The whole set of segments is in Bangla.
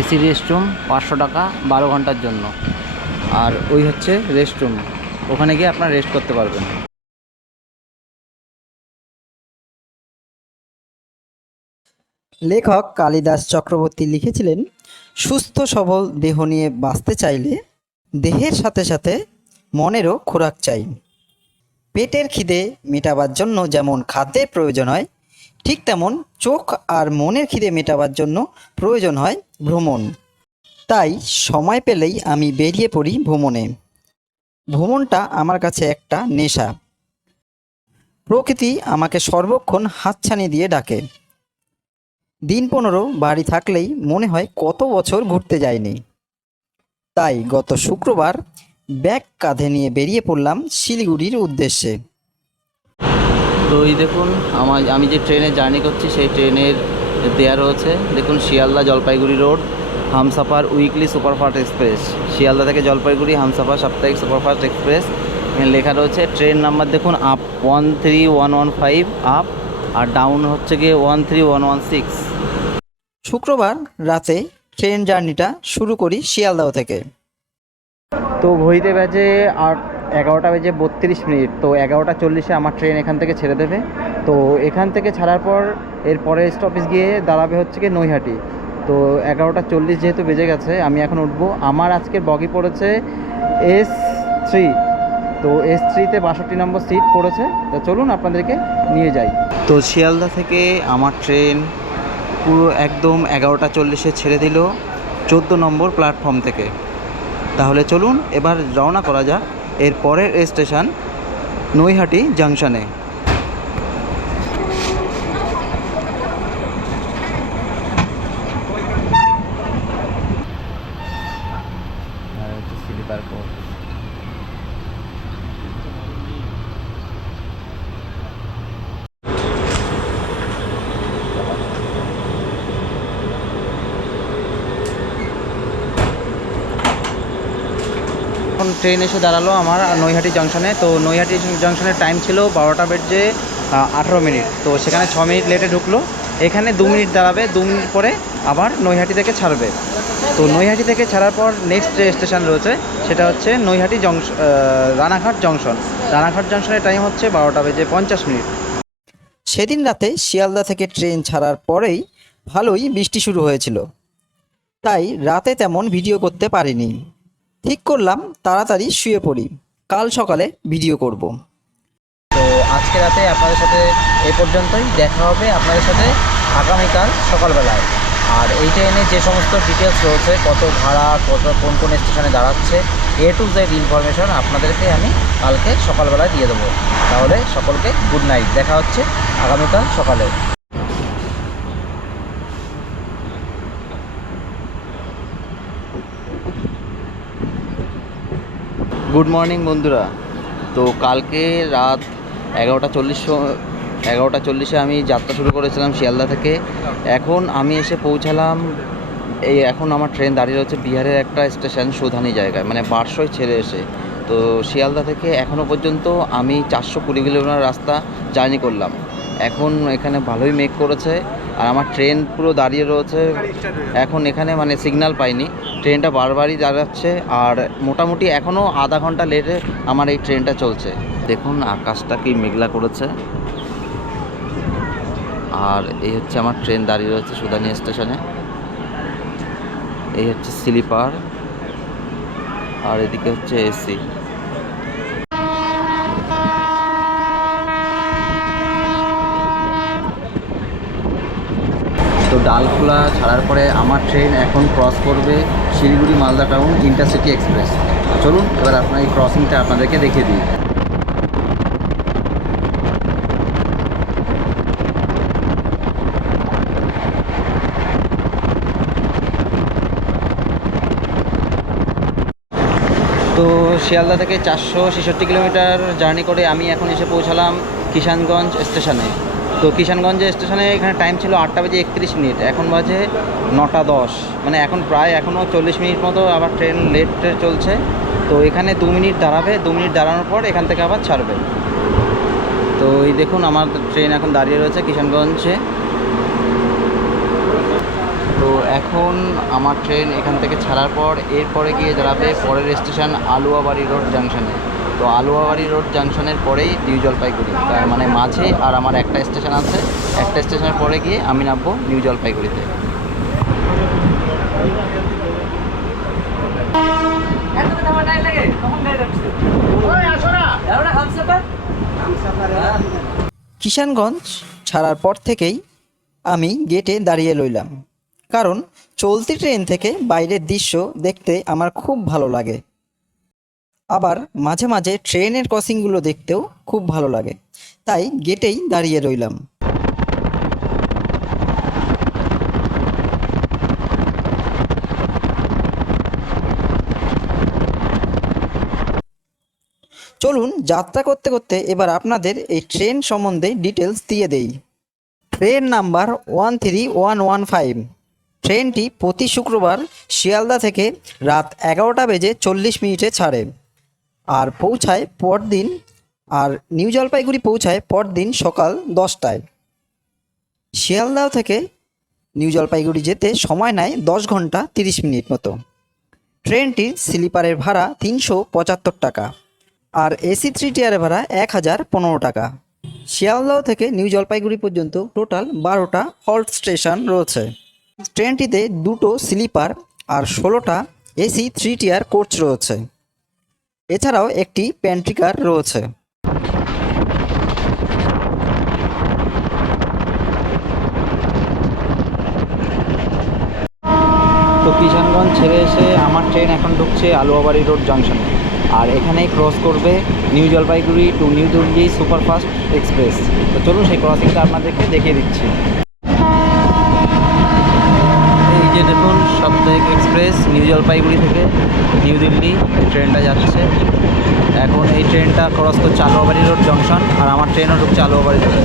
এসি রেস্টরুম পাঁচশো টাকা বারো ঘণ্টার জন্য। আর ওই হচ্ছে রেস্টরুম। ওখানে গিয়ে আপনারা রেস্ট করতে পারবেন। লেখক কালিদাস চক্রবর্তী লিখেছিলেন, সুস্থ সবল দেহ নিয়ে বাঁচতে চাইলে দেহের সাথে সাথে মনেরও খোরাক চাই। পেটের খিদে মেটাবার জন্য যেমন খাদ্যের প্রয়োজন হয় ঠিক তেমন চোখ আর মনের খিদে মেটাবার জন্য প্রয়োজন হয় ভ্রমণ। তাই সময় পেলেই আমি বেরিয়ে পড়ি ভ্রমণে। ভ্রমণটা আমার কাছে একটা নেশা। প্রকৃতি আমাকে সর্বক্ষণ হাতছানি দিয়ে ডাকে। দিন পনেরো বাড়ি থাকলেই মনে হয় কত বছর ঘুরতে যায়নি তাই গত শুক্রবার ব্যাগ কাঁধে নিয়ে বেরিয়ে পড়লাম শিলিগুড়ির উদ্দেশ্যে। তো এই দেখুন, আমার, আমি যে ট্রেনে জার্নি করছি, সেই ট্রেনের দেয়া রয়েছে। দেখুন, Sealdah Jalpaiguri road Humsafar weekly superfast express Sealdah থেকে জলপাইগুড়ি, হামসাফার সাপ্তাহিক সুপারফাস্ট এক্সপ্রেস এখানে লেখা রয়েছে ট্রেন নাম্বার দেখুন up one three one one five up আর ডাউন হচ্ছে গিয়ে one three one one six শুক্রবার রাতে ট্রেন জার্নিটা শুরু করি শিয়ালদাহ থেকে। তো ঘড়িতে বাজে আট এগারোটা বেজে বত্রিশ মিনিট। তো এগারোটা চল্লিশে আমার ট্রেন এখান থেকে ছেড়ে দেবে। তো এখান থেকে ছাড়ার পর এর পরের স্টপেজ গিয়ে দাঁড়াবে হচ্ছে গিয়ে নৈহাটি। তো এগারোটা চল্লিশ যেহেতু বেজে গেছে, আমি এখন উঠবো। আমার আজকের বগি পড়েছে এস থ্রি তো এস থ্রিতে বাষট্টি নম্বর সিট পড়েছে। তো চলুন আপনাদেরকে নিয়ে যাই। তো শিয়ালদা থেকে আমার ট্রেন পুরো একদম এগারোটা চল্লিশে ছেড়ে দিল চোদ্দ নম্বর প্ল্যাটফর্ম থেকে। তাহলে চলুন এবার রওনা করা যাক। এর পরের স্টেশন নৈহাটি জাংশনে। এখন ট্রেন এসে দাঁড়াল আমার নৈহাটি জাংশনে তো নৈহাটি জাংশনের টাইম ছিল বারোটা বেজে আঠেরো মিনিট। তো সেখানে ছ মিনিট লেটে ঢুকলো। এখানে দু মিনিট দাঁড়াবে, দু মিনিট পরে আবার নৈহাটি থেকে ছাড়বে। তো নৈহাটি থেকে ছাড়ার পর নেক্সট যে স্টেশন রয়েছে, সেটা হচ্ছে নৈহাটি জংশ রানাঘাট জংশন রানাঘাট জংশনের টাইম হচ্ছে বারোটা বেজে পঞ্চাশ মিনিট। সেদিন রাতে শিয়ালদা থেকে ট্রেন ছাড়ার পরেই ভালোই বৃষ্টি শুরু হয়েছিল। তাই রাতে তেমন ভিডিও করতে পারিনি। ঠিক করলাম, তাড়াতাড়ি শুয়ে পড়ি। কাল সকালে ভিডিও করব। তো আজকে রাতে আপনাদের সাথে এ পর্যন্তই। দেখা হবে আপনাদের সাথে আগামীকাল সকালবেলায়। আর এই ট্রেনে যে সমস্ত ডিটেলস রয়েছে, কত ভাড়া, কত কোন কোন স্টেশনে দাঁড়াচ্ছে এ টু জেড ইনফরমেশন আপনাদেরকে আমি কালকে সকালবেলায় দিয়ে দেবো। তাহলে সকলকে গুড নাইট দেখা হচ্ছে আগামীকাল সকালে। গুড মর্নিং বন্ধুরা। তো কালকে রাত এগারোটা চল্লিশ এগারোটা চল্লিশে আমি যাত্রা শুরু করেছিলাম শিয়ালদা থেকে। এখন আমি এসে পৌঁছালাম, এই এখন আমার ট্রেন দাঁড়িয়ে রয়েছে বিহারের একটা স্টেশন সুধানি জায়গায় মানে বারশোয় ছেড়ে এসে। তো শিয়ালদা থেকে এখনও পর্যন্ত আমি চারশো কুড়ি কিলোমিটার রাস্তা জার্নি করলাম। এখন এখানে ভালোই মেক করেছে আর আমার ট্রেন পুরো দাঁড়িয়ে রয়েছে। এখন এখানে মানে সিগনাল পাইনি। ট্রেনটা বারবারই দাঁড়াচ্ছে আর মোটামুটি এখনও আধা ঘণ্টা লেটে আমার এই ট্রেনটা চলছে। দেখুন আকাশটা কি মেঘলা করেছে। আর এই হচ্ছে আমার ট্রেন দাঁড়িয়ে রয়েছে সুদানি স্টেশনে এই হচ্ছে স্লিপার আর এদিকে হচ্ছে এসি তো ডালখোলা ছাড়ার পরে আমার ট্রেন এখন ক্রস করবে Siliguri Malda town intercity express চলুন, এবার আপনার এই ক্রসিংটা আপনাদেরকে দেখিয়ে দিই। তো শিয়ালদা থেকে চারশো ছেষট্টি কিলোমিটার জার্নি করে আমি এখন এসে পৌঁছালাম কিষানগঞ্জ স্টেশনে। তো কিষানগঞ্জ স্টেশনে এখানে টাইম ছিল আটটা বেজে একত্রিশ মিনিট। এখন বাজে নটা দশ। মানে এখন প্রায় এখনও চল্লিশ মিনিট মতো আবার ট্রেন লেট চলছে। তো এখানে দু মিনিট দাঁড়াবে। দু মিনিট দাঁড়ানোর পর এখান থেকে আবার ছাড়বে। তো এই দেখুন, আমার ট্রেন এখন দাঁড়িয়ে রয়েছে কিষানগঞ্জে। তো এখন আমার ট্রেন এখান থেকে ছাড়ার পর এরপরে গিয়ে দাঁড়াবে পরের স্টেশন আলুয়াবাড়ি রোড জাংশনে তো আলুয়াবাড়ি রোড জাংশনের পরেই নিউ জলপাইগুড়ি। তার মানে মাঝে আর আমার একটা স্টেশন আছে। একটা স্টেশনের পরে গিয়ে আমি নামবো নিউ জলপাইগুড়িতে। কিষানগঞ্জ ছাড়ার পর থেকেই আমি গেটে দাঁড়িয়ে রইলাম। কারণ চলতি ট্রেন থেকে বাইরের দৃশ্য দেখতে আমার খুব ভালো লাগে। আবার মাঝে মাঝে ট্রেনের ক্রসিংগুলো দেখতেও খুব ভালো লাগে। তাই গেটেই দাঁড়িয়ে রইলাম। চলুন যাত্রা করতে করতে এবার আপনাদের এই ট্রেন সম্বন্ধে ডিটেলস দিয়ে দেই। Train number one three one one five. ট্রেনটি প্রতি শুক্রবার শিয়ালদা থেকে রাত এগারোটা বেজে চল্লিশ মিনিটে ছাড়ে। আর পৌঁছায় পরদিন, আর নিউ জলপাইগুড়ি পৌঁছায় পরদিন সকাল দশটায়। শিয়ালদাহ থেকে নিউ জলপাইগুড়ি যেতে সময় নেয় দশ ঘণ্টা তিরিশ মিনিট মতো। ট্রেনটির স্লিপারের ভাড়া তিনশো পঁচাত্তর টাকা আর এসি থ্রি টিয়ারের ভাড়া এক হাজার পনেরো টাকা। শিয়ালদাহ থেকে নিউ জলপাইগুড়ি পর্যন্ত টোটাল বারোটা হল্ট স্টেশন রয়েছে। ট্রেনটিতে দুটো স্লিপার আর ষোলোটা এসি থ্রি টিয়ার কোচ রয়েছে। এছাড়াও একটি প্যান্ট্রিকার রয়েছে। তো কিষানগঞ্জ ছেড়ে এসে আমার ট্রেন এখন ঢুকছে আলুয়াবাড়ি রোড জাংশনে আর এখানেই ক্রস করবে new Jalpaiguri to new Durg superfast express. তো চলুন সেই ক্রসিংটা আপনাদেরকে দেখিয়ে দিচ্ছি। এই যে দেখুন সপ্তাহিক এক্সপ্রেস নিউ জলপাইগুড়ি থেকে। নিউ দিল্লি, এই ট্রেনটা যাচ্ছে। এখন এই ট্রেনটা ক্রস তো আলুয়াবাড়ি রোড জংশন আর আমার ট্রেনও ঢুকছে রোড রোডে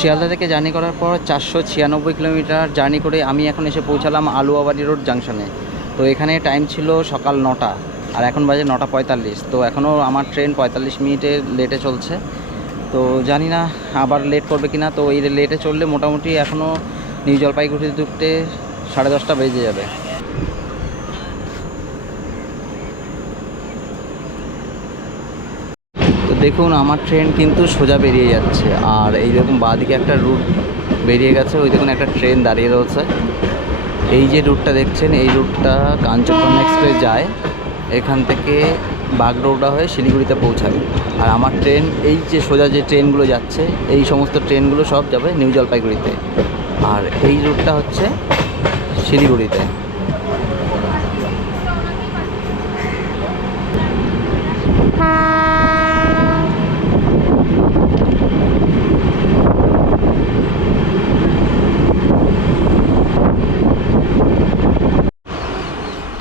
শিয়ালদা থেকে জার্নি করার পর চারশো ছিয়ানব্বই কিলোমিটার জার্নি করে আমি এখন এসে পৌঁছালাম আলুয়াবাড়ি রোড জাংশনে। তো এখানে টাইম ছিল সকাল নটা, আর এখন বাজে নটা পঁয়তাল্লিশ। তো এখনও আমার ট্রেন পঁয়তাল্লিশ মিনিটে লেটে চলছে। তো জানি না আবার লেট করবে কি না তো এই লেটে চললে মোটামুটি এখনও নিউ জলপাইগুড়ি ঢুকতে সাড়ে দশটা বেজে যাবে। দেখুন, আমার ট্রেন কিন্তু সোজা বেরিয়ে যাচ্ছে। আর এই এইরকম বাঁদিকে একটা রুট বেরিয়ে গেছে। ওই দেখুন, একটা ট্রেন দাঁড়িয়ে রয়েছে। এই যে রুটটা দেখছেন, এই রুটটা কাঞ্চনকন্যা এক্সপ্রেস যায়। এখান থেকে বাগডোগরা হয়ে শিলিগুড়িতে পৌঁছাবে আর আমার ট্রেন এই যে সোজা যে ট্রেনগুলো যাচ্ছে, এই সমস্ত ট্রেনগুলো সব যাবে নিউ জলপাইগুড়িতে। আর এই রুটটা হচ্ছে শিলিগুড়িতে।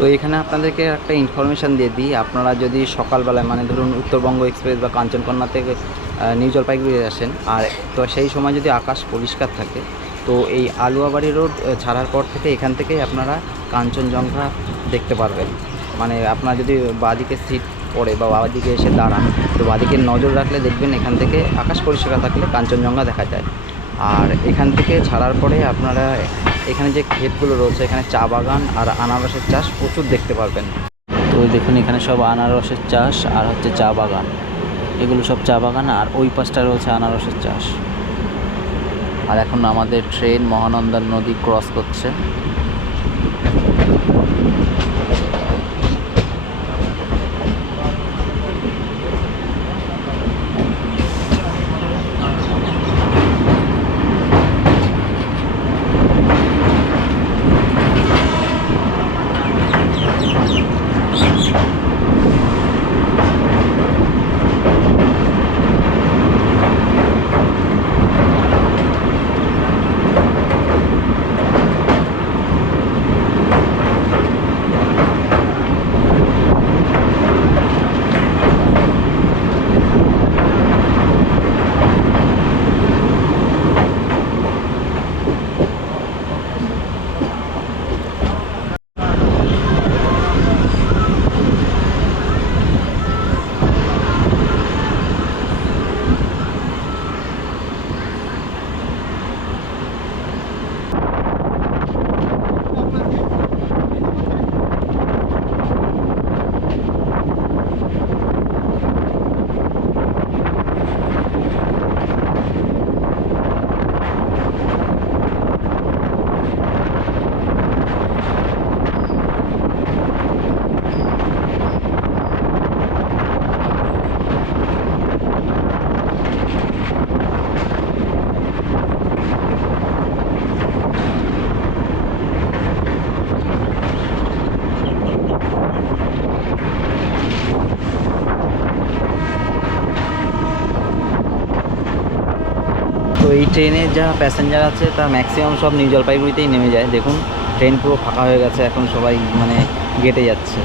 তো এখানে আপনাদেরকে একটা ইনফরমেশান দিয়ে দিই। আপনারা যদি সকালবেলায় মানে ধরুন উত্তরবঙ্গ এক্সপ্রেস বা কাঞ্চনকন্যা থেকে নিউ জলপাইগুড়ি আসেন, আর তো সেই সময় যদি আকাশ পরিষ্কার থাকে, তো এই আলুয়াবাড়ি রোড ছাড়ার পর থেকে এখান থেকেই আপনারা কাঞ্চনজঙ্ঘা দেখতে পারবেন। মানে আপনার যদি বাঁদিকে সিট পড়ে বা বাঁদিকে এসে দাঁড়ান, তো বাঁদিকে নজর রাখলে দেখবেন এখান থেকে আকাশ পরিষ্কার থাকলে কাঞ্চনজঙ্ঘা দেখা যায়। আর এখান থেকে ছাড়ার পরে আপনারা এখানে যে ক্ষেতগুলো রয়েছে, এখানে চা বাগান আর আনারসের চাষ প্রচুর দেখতে পারবেন। তো দেখুন, এখানে সব আনারসের চাষ আর হচ্ছে চা বাগান। এগুলো সব চা বাগান আর ওই পাশটা রয়েছে আনারসের চাষ। আর এখন আমাদের ট্রেন মহানন্দা নদী ক্রস করছে। এই ট্রেনে যা প্যাসেঞ্জার আছে, তা ম্যাক্সিমাম সব নিউ জলপাইগুড়িতেই নেমে যায়। দেখুন ট্রেন পুরো ফাঁকা হয়ে গেছে, এখন সবাই মানে গেটে যাচ্ছে।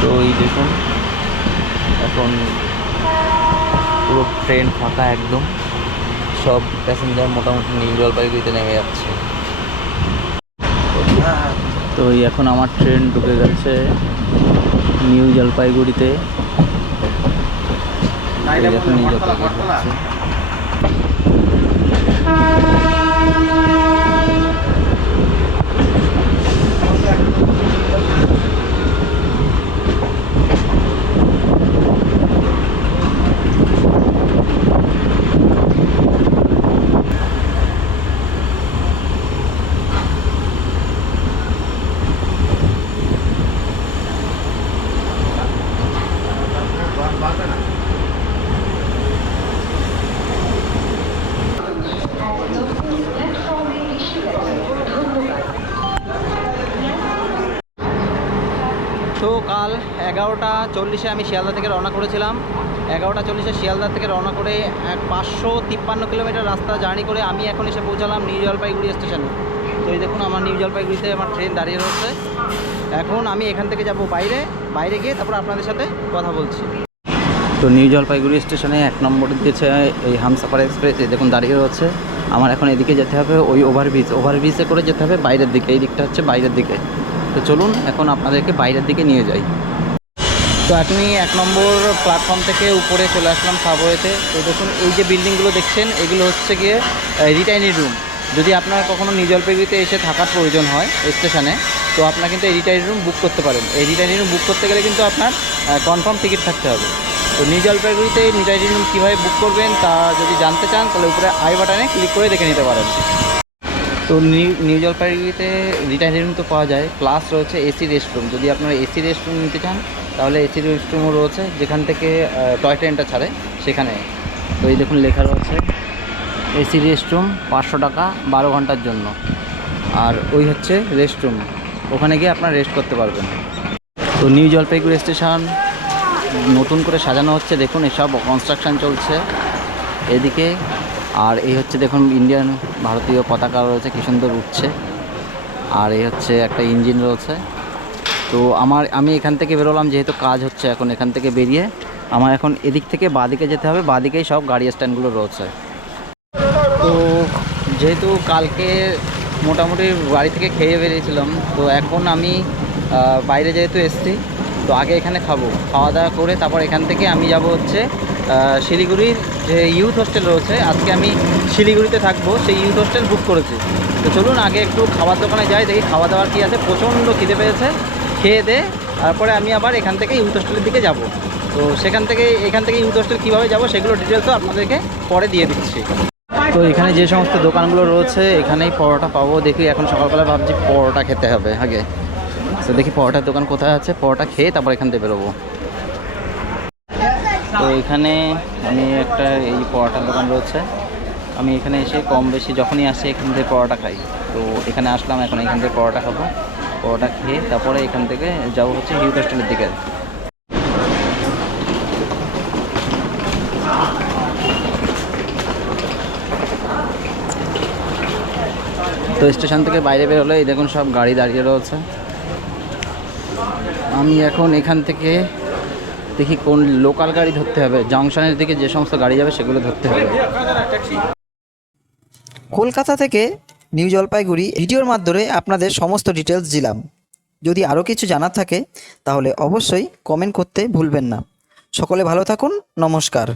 তো এই দেখুন, এখন পুরো ট্রেন ফাঁকা একদম। সব প্যাসেঞ্জার মোটামুটি নিউ জলপাইগুড়িতে নেমে যাচ্ছে। তো এই এখন আমার ট্রেন ঢুকে গেছে নিউ জলপাইগুড়িতে নিউ জলপাইগুড়ি Thank you. এগারোটা চল্লিশে আমি শিয়ালদা থেকে রওনা করেছিলাম। এগারোটা চল্লিশে শিয়ালদা থেকে রওনা করে, এক পাঁচশো তিপ্পান্ন কিলোমিটার রাস্তা জার্নি করে আমি এখন এসে পৌঁছালাম নিউ জলপাইগুড়ি স্টেশনে। তো এই দেখুন আমার নিউ জলপাইগুড়িতে আমার ট্রেন দাঁড়িয়ে রয়েছে। এখন আমি এখান থেকে যাব বাইরে বাইরে গিয়ে তারপর আপনাদের সাথে কথা বলছি। তো নিউ জলপাইগুড়ি স্টেশনে এক নম্বর দিয়েছে এই হামসাফার এক্সপ্রেস, এই দেখুন দাঁড়িয়ে রয়েছে। আমার এখন এদিকে যেতে হবে ওই ওভারব্রিজ, ওভারব্রিজে করে যেতে হবে বাইরের দিকে, এই দিকটা হচ্ছে বাইরের দিকে। তো চলুন এখন আপনাদেরকে বাইরের দিকে নিয়ে যাই। তো আপনি এক নম্বর প্ল্যাটফর্ম থেকে উপরে চলে আসলাম সাবওয়েতে। তো দেখুন, এই যে বিল্ডিংগুলো দেখছেন, এগুলো হচ্ছে গিয়ে রিটাইনি রুম যদি আপনার কখনো নিউ জলপাইগুড়িতে এসে থাকার প্রয়োজন হয় স্টেশনে তো আপনার কিন্তু এই রিটাইনি রুম বুক করতে পারেন। এই রিটাইনি রুম বুক করতে গেলে কিন্তু আপনার কনফার্ম টিকিট থাকতে হবে। তো নিউ জলপাইগুড়িতে রিটাইনি রুম কীভাবে বুক করবেন, তা যদি জানতে চান, তাহলে উপরে আই বাটনে ক্লিক করে দেখে নিতে পারেন। তো নিউ জলপাইগুড়িতে রিটায়ার রুম তো পাওয়া যায় প্লাস রয়েছে এসি রেস্টরুম যদি আপনারা এসি রেস্টরুম নিতে চান তাহলে এসি রেস্টরুমও রয়েছে, যেখান থেকে টয় ট্রেনটা ছাড়ে, সেখানে। তো এই দেখুন লেখা রয়েছে এসি রেস্টরুম পাঁচশো টাকা, বারো ঘণ্টার জন্য। আর ওই হচ্ছে রেস্টরুম ওখানে গিয়ে আপনারা রেস্ট করতে পারবেন। তো নিউ জলপাইগুড়ি স্টেশন নতুন করে সাজানো হচ্ছে, দেখুন, এসব কনস্ট্রাকশন চলছে। এদিকে, আর এই হচ্ছে দেখুন ইন্ডিয়ান ভারতীয় পতাকা রয়েছে, কি সুন্দর উঠছে। আর এই হচ্ছে একটা ইঞ্জিন রয়েছে। তো আমার, আমি এখান থেকে বেরোলাম যেহেতু কাজ হচ্ছে এখন এখান থেকে বেরিয়ে। আমার এখন এদিক থেকে বাদিকে যেতে হবে, বাদিকেই সব গাড়ি স্ট্যান্ডগুলো রয়েছে। তো যেহেতু কালকে মোটামুটি বাড়ি থেকে খেয়ে বেরিয়েছিলাম, তো এখন আমি বাইরে যেহেতু এসছি, তো আগে এখানে খাব। খাওয়া দাওয়া করে তারপর এখান থেকে আমি যাব হচ্ছে শিলিগুড়ির যে ইউথ হোস্টেল রয়েছে, আজকে আমি শিলিগুড়িতে থাকব, সেই ইউথ হোস্টেল বুক করেছি। তো চলুন আগে একটু খাবার দোকানে যাই, দেখি খাওয়া দাওয়ার কী আছে। প্রচণ্ড খিদে পেয়েছে খেয়ে দে, তারপরে আমি আবার এখান থেকে ইউথ হোস্টেলের দিকে যাব। তো সেখান থেকে, এখান থেকে ইউথ হোস্টেল কীভাবে যাব সেগুলো ডিটেলসও আপনাদেরকে পরে দিয়ে দিচ্ছি। তো এখানে যে সমস্ত দোকানগুলো রয়েছে, এখানেই পরোটা পাবো। দেখি এখন সকালবেলা ভাবছি পরোটা খেতে হবে আগে। তো দেখি পরোটার দোকান কোথায় আছে, পরোটা খেয়ে তারপর এখান থেকে বেরোবো। তো এখানে আমি একটা এই পরোটার দোকান রয়েছে। আমি এখানে এসে কম বেশি যখনই আসি এখান থেকে পরোটা খাই। তো এখানে আসলাম, এখন এখান থেকে পরোটা খাব। পরোটা খেয়ে তারপরে এখান থেকে যাব হচ্ছে হিউ হোস্টেলের দিকে। তো স্টেশন থেকে বাইরে বেরোলে এই দেখুন সব গাড়ি দাঁড়িয়ে রয়েছে। আমি এখন এখান থেকে দেখি কোন লোকাল গাড়ি ধরতে হবে। জংশনের দিকে যে সমস্ত গাড়ি যাবে সেগুলো ধরতে হবে। কলকাতা থেকে নিউ জলপাইগুড়ি ভিডিওর মাধ্যমে আপনাদের সমস্ত ডিটেলস দিলাম। যদি আরও কিছু জানার থাকে, তাহলে অবশ্যই কমেন্ট করতে ভুলবেন না। সকলে ভালো থাকুন, নমস্কার।